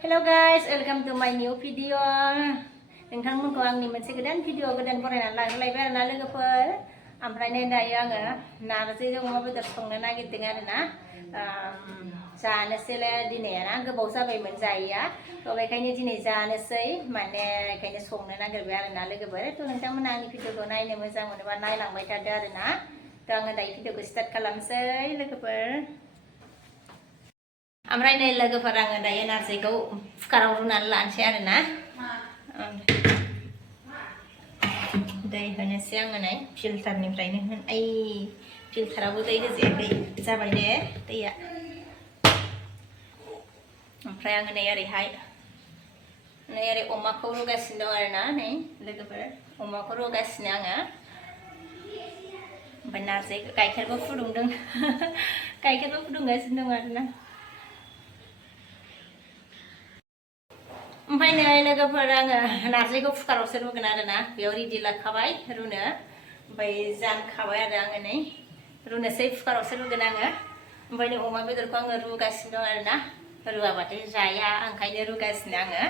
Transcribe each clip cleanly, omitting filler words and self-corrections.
Hello guys, welcome to my new video. नोंथांमोनखौ आंनि मोनसे गोदान भिडिअ गोदान फरायनानै लाबोलायबाय आरोना लोगोफोर। ओमफ्राय नै दायो आङो नारजिजों अमा बेदर संनो नागिरदों आरोना। जानोसैलाय दिनै ना गोबाव जाबायमोन जायैया। थ' बेखायनो दिनै जानोसै माने बेखायनो संनो नागिरबाय आरोना लोगोफोर। थ' नोंथांमोना आंनि भिडिअखौ नायनो मोजां मोनोबा नायलांबाय थादो आरोना। थ' आङो दायो भिडिअखौ स्टार्ट खालामसै लोगोफोर। ओमफ्राय नै लोगोफोर आङो दायो नारजिखौ कुकाराव रुनानै लानोसै आरोना। दै होनोसै आङो नै फिल्टारनिफ्रायनो फिल्टारावबो दै होजायाखै जाबाय दे दैया। ओमफ्राय आङो नै ओरैहाय ओरै अमाखौ रुगासिनो दं आरोना नै लोगोफोर अमाखौ रुगासिनो आङो। ओमफ्राय नारजि गाइखेरबो फुदुंदों गाइखेरबो फुदुंगासिनो दं आरोना। ओमफ्राय नै लोगोफोर आङो नारजिखौ कुकारावसो रुगोन आरोना। बेयाव रेडि लाखाबाय रुनो ओमफ्राय जानखाबाय आरो आङो नै रुनोसै कुकारावसो रुगोन आङो। ओमफ्राय नै अमा बेदरखौ आङो रुगासिनो दं आरोना। रुवाबाथाय जाया ओंखायनो रुगासिनो आङो।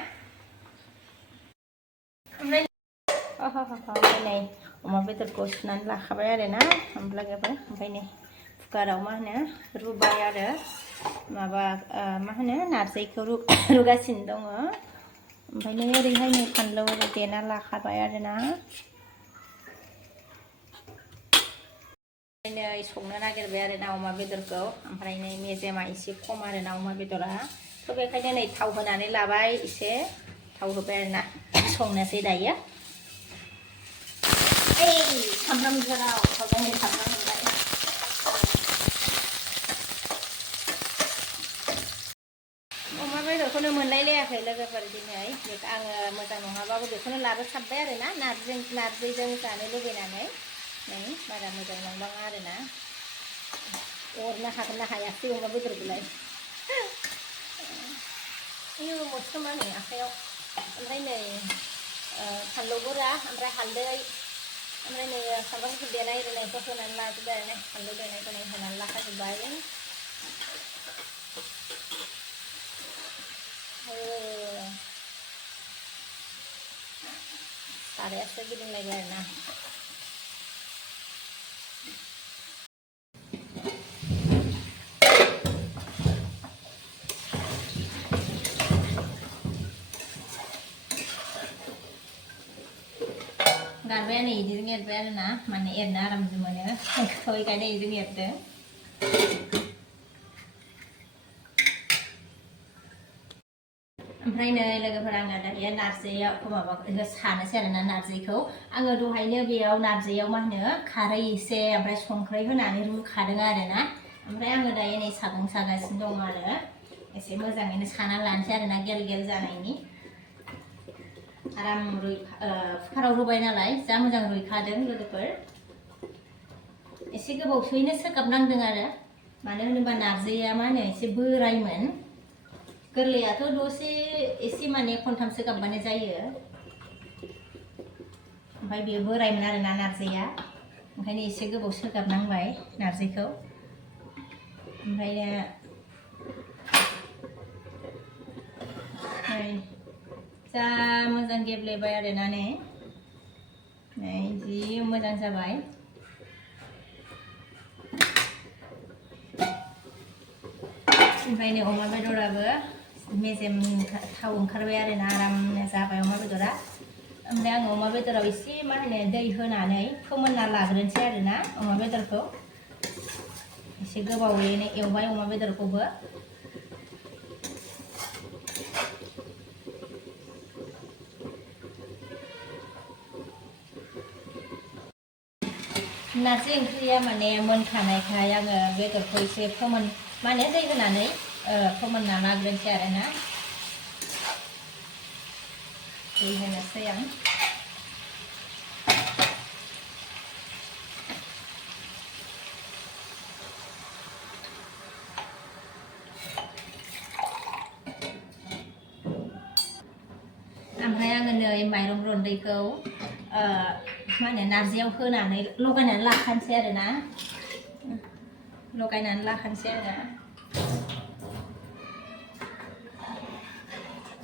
ओमफ्राय नै अमा बेदरखौ सुनानै लाखाबाय आरोना लोगोफोर। ओमफ्राय नै कुकाराव रुबाय आरो माबा नारजिखौ रुगासिनो दङ। ओमफ्राय नै ओरैहाय नै फानलु देना लाखाबाय आरोना। नै संनो नागिरबाय आरोना अमा बेदरखौ। ओमफ्राय नै मेजेमा एसे खम आरोना अमा बेदरा। थ' बेखायनो नै थाव होनानै लाबाय एसे थाव होबाय आरोना संनोसै दायो। सामब्राम गुफुराव सामब्राम होबाय। अमा बेदरखौनो मोननाय लायाखै लोगोफोर दिनै। आङो मोजां नङाबाबो बेखौनो लाबोसाबबाय आरोना नारजिजों जानो लुबैनानै। नै बारा मोजां नंबाङा आरोना। अरनो हागोन ना हायासै अमा बेदरखौलाय। मस्थ' माने आखाइयाव। ओमफ्राय नै फानलु गोरा ओमफ्राय हालदै ओमफ्राय नै सामब्राम गुफुर देनाय रुनायखौ होनानै लाजोबबाय आरोना। फानलु देनायखौ होनानै लाखाजोब्बाय। सारायासो गिदिंलायबाय आरोना। गारबाय नै बिदिजों एरबाय आरोना माने एरनो आरामसो मोनो बेखायनो बिदिजों एरदों। ओमफ्राय नै लोगोफोर आङो दायो नारजियाव सानोसै आरोना नारजिखौ। आङो दहायनो बेयाव नारजियाव खारै एसे ओमफ्राय संख्रि होनानै रुखादों आरोना। ओमफ्राय आङो दायो नै सागं सागासिनो दं आरो एसे मोजाङैनो साना लानोसै आरोना गेल गेल जानायनि। आराम कुकाराव रुबाय नालाय जा मोजां रुइखादों लोगोफोर। एसे गोबावसैनो सोगाबनांदों आरो मानो होनोबा नारजिया एसे बोरायमोन। गोरलैयाथ' दसे एसे खनथामसो गाबबानो जायो। ओमफ्राय बेयो बोरायमोन आरोना नारजिया ओंखायनो एसे गोबाव सोगाबनांबाय नारजिखौ। ओमफ्राय जा मोजां गेब्लेबाय आरोना नै जि मोजां जाबाय। ओमफ्राय नै अमा बेदराबो मेजेम थाव ओंखारबाय आरोना आरामनो जाबाय अमा बेदरा। ओमफ्राय आङो अमा बेदराव एसे दै होनानै फोमोनना लाग्रोनोसै आरोना अमा बेदरखौ। एसे गोबावैनो एवबाय अमा बेदरखौबो। नारजि ओंख्रिया मोनखानायखाय आङो बेदरखौ एसे दै होनानै फोमोनना लाग्रोनोसै आरोना। दै होनोसै आं। ओमफ्राय आङो नै माइरं रन्दैखौ नारजियाव होनानै लगायनानै लाखानोसै आरोना। लगायनानै लाखानोसै आङो।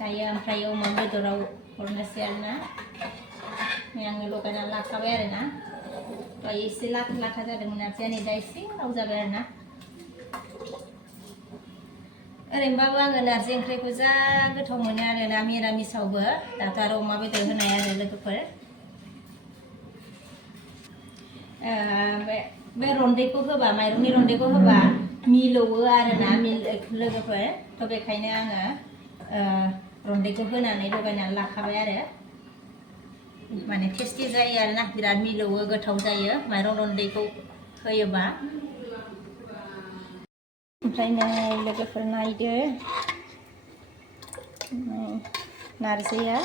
दायो ओमफ्राय अमा बेदराव हरनोसै आरोना आङो लगायना लाखाबाय आरोना दहाय एसे लाथा लाथा जादोंमोन नारजिया नै दा एसे लाव जाबाय आरोना ओरैनोबाबो आङो नारजि ओंख्रिखौ जा गोथाव मोनो आरोना मिरामिसावबो दाथ' आरो अमा बेदर होनाय आरो लोगोफोर बे रन्दैखौ होबा माइरंनि रन्दैखौ होबा मिलौवो आरोना लोगोफोर थ' बेखायनो आङो रन्दैखौ होनानै लगायनानै लाखाबाय आरो माने टेस्टि जायो आरोना बिराद मिलौवो गोथाव जायो माइरं रन्दैखौ होयोबा ओमफ्राय नै लोगोफोर नायदो नारजिया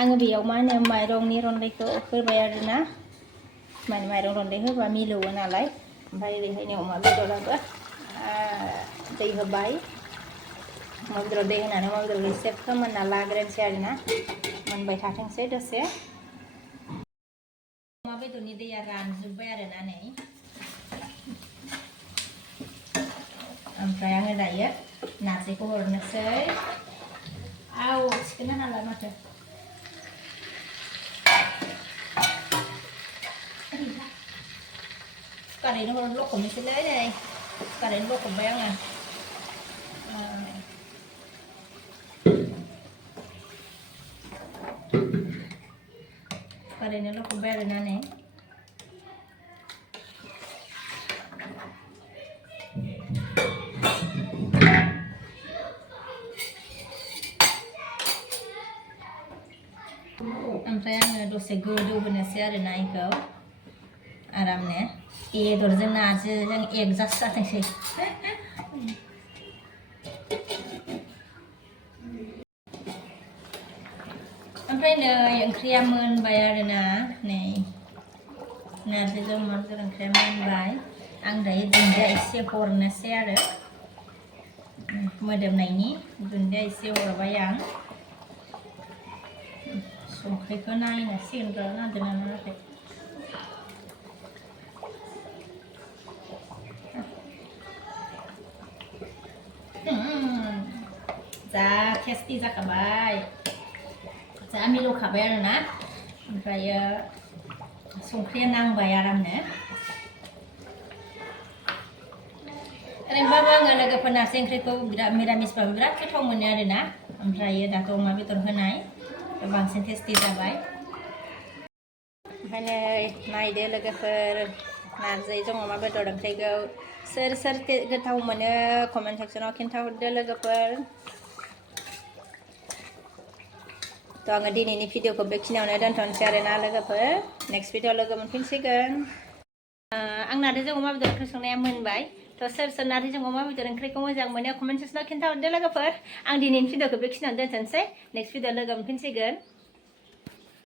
आङो बेयाव मा होनो माइरंनि रन्दैखौ होबाय आरोना माने माइरं रन्दै होबा मिलौवो नालाय ओमफ्राय ओरैहायनो अमा बेदराबो दै होबाय अमा बेदराव दै होनानै अमा बेदरखौ एसे फोमोनना लाग्रोनोसै आरोना मोनबाय थाथोंसै दसे अमा बेदरनि दैया रानजोब्बाय आरोना नै ओमफ्राय आङो दायो नारजिखौ हरनोसै आव सिखोनो हाला माथो कारेन्ट लखबनोसैलै नै कारेन्ट लखबबाय आङो कारेन्ट लखबबाय आरोना नै ओमफ्राय आङो दसे गोदौ होनोसै आरोना इखौ आरामनो बेदरजों नारजिजों एडजास्ट जाथोंसै ओमफ्राय नै ओंख्रिया मोनबाय आरोना नै नारजिजों अमा बेदर ओंख्रिया मोनबाय आं दायो दुन्दिया एसे हरनोसै आरो मोदोमनायनि दुन्दिया एसे हरबाय आं संख्रिखौ नायनांसिगोन र' नांदोंना नाङाखै जा टेस्टि जाखाबाय जा मिलौखाबाय आरोना ओमफ्रायो संख्रिया नांबाय आरामनो ओरैनोबाबो आङो लोगोफोर नारजि ओंख्रिखौ बिराद मिरामिसबाबो बिराद गोथाव मोनो आरोना ओमफ्रायो दाथ' अमा बेदर होनाय बांसिन टेस्टि जाबाय ओमफ्राय नै नायदो लोगोफोर नारजिजों अमा बेदर ओंख्रिखौ सोर सोर गोथाव मोनो कमेन्ट सेक्सनाव खिन्थाहरदो लोगोफोर थ' आङो दिनैनि भिडिअखौ बेखिनियावनो दोनथ'नोसै आरोना लोगोफोर नेक्स्ट भिडिअ लोगो मोनफिनसिगोन आं नारजिजों अमा बेदर ओंख्रि संनाया मोनबाय थ' सोर सोर नारजिजों अमा बेदर ओंख्रिखौ मोजां मोनो कमेन्ट सेक्सनाव खिन्थाहरदो लोगोफोर आं दिनैनि भिडिअखौ बेखिनियावनो दोनथ'नोसै नेक्स्ट भिडिअ लोगो मोनफिनसिगोन